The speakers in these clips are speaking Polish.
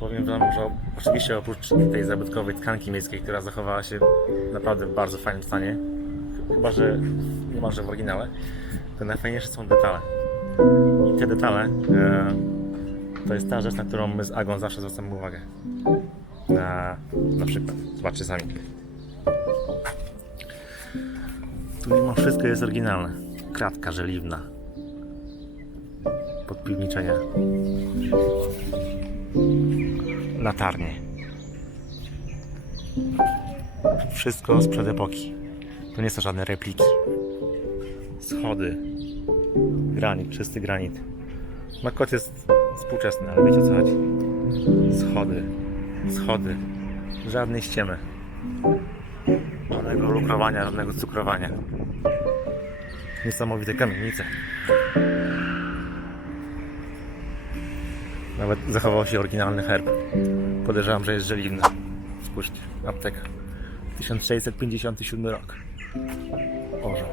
Powiem Wam, że oczywiście oprócz tej zabytkowej tkanki miejskiej, która zachowała się naprawdę w bardzo fajnym stanie, chyba że niemalże w oryginale, to najfajniejsze są detale. I te detale e, to jest ta rzecz, na którą my z Agą zawsze zwracamy uwagę. Na, na przykład, zobaczcie sami. Tu mimo wszystko jest oryginalne. Kratka żeliwna. Podpiwniczenia. Latarnie. Wszystko sprzed epoki. To nie są żadne repliki. Schody. Granit, czysty granit. Makot jest współczesny, ale wiecie co chodzi. Schody. Schody. Żadnej ściemy. Żadnego lukrowania, żadnego cukrowania. Niesamowite kamienice. Nawet zachował się oryginalny herb. Podejrzewam, że jest żeliwny. Spójrzcie, apteka. 1657 rok. Orzeł.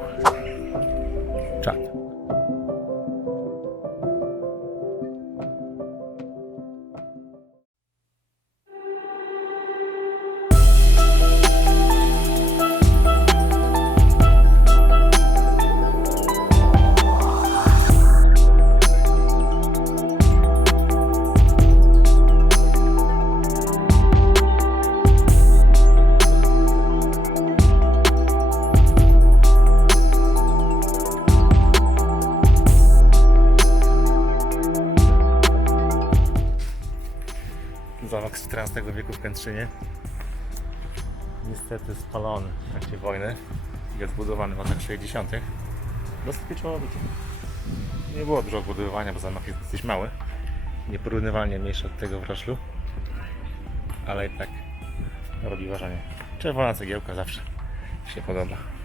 Niestety spalony w trakcie wojny i odbudowany w latach 60. Dosyć pieczołowicie. Nie było dużo odbudowywania, bo zamek jest dosyć mały. Nieporównywalnie mniejszy od tego w Roszlu. Ale i tak robi wrażenie. Czerwona cegiełka zawsze się podoba.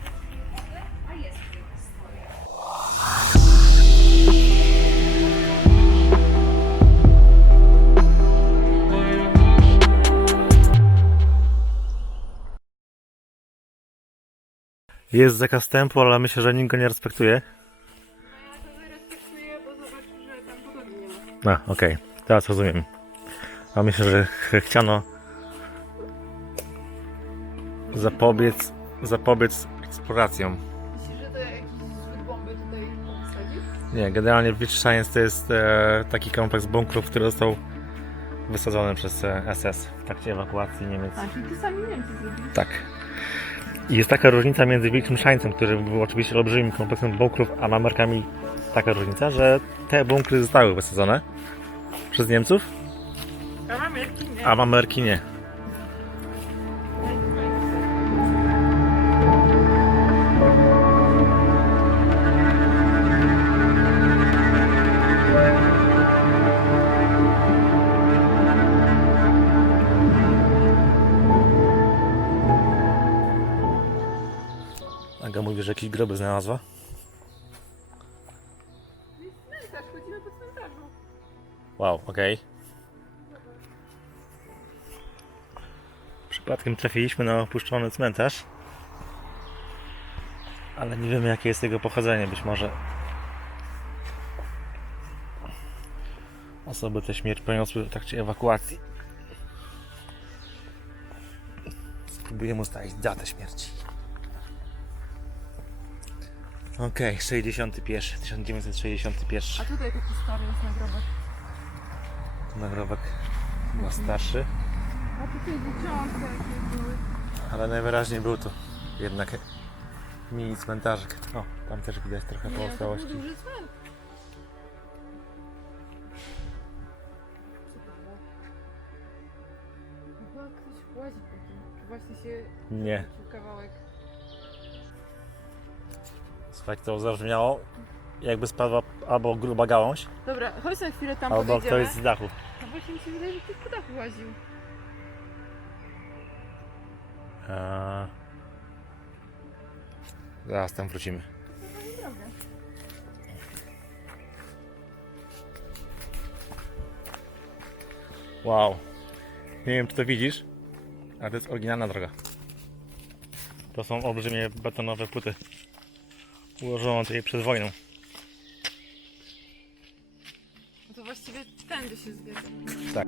Jest zakaz tempu, ale myślę, że nikt go nie respektuje. respektuję, bo zobaczy, że tam podłogi nie ma. A, okej, teraz rozumiem. A myślę, że ch- chciano zapobiec, zapobiec eksploracjom. Myślisz, że to jakieś złe bomby tutaj wsadzić? Nie, generalnie Beach Science to jest e, taki kompleks bunkrów, który został wysadzony przez e, SS w trakcie ewakuacji Niemiec. Tak, i to sami Niemcy zrobili. Tak. I jest taka różnica między Wilczym Szańcem, który był oczywiście olbrzymim kompleksem bunkrów, a Mamerkami taka różnica, że te bunkry zostały wysadzone przez Niemców, A jak nie. a Mamerki nie. Że jakieś groby znalazła. Cmentarz, cmentarzu. Wow, okej. Przypadkiem trafiliśmy na opuszczony cmentarz. Ale nie wiemy jakie jest jego pochodzenie. Być może Osoby te śmierć poniosły w trakcie ewakuacji. Spróbujemy ustalić datę śmierci. Okej, 61, 1961. A tutaj taki stary jest nagrobek. Nagrobek chyba starszy, A tutaj dzieciątka jakieś były. ale najwyraźniej był to jednak mini cmentarzek. O, tam też widać trochę Nie, to był pozostałości. duży cmentarz. Chyba ktoś łazi po tym. Właśnie się Nie. kawałek. Słuchaj, to zabrzmiało jakby spadła albo gruba gałąź, Dobra, chodź na chwilę tam albo podejdziemy. ktoś z dachu. No właśnie mi się wydaje, że ktoś po dachu łaził. Eee... Zaraz tam wrócimy. Wow. Nie wiem, czy to widzisz, ale to jest oryginalna droga. To są olbrzymie betonowe płyty ułożoną tutaj przed wojną. No to właściwie tędy się zbiera. Tak.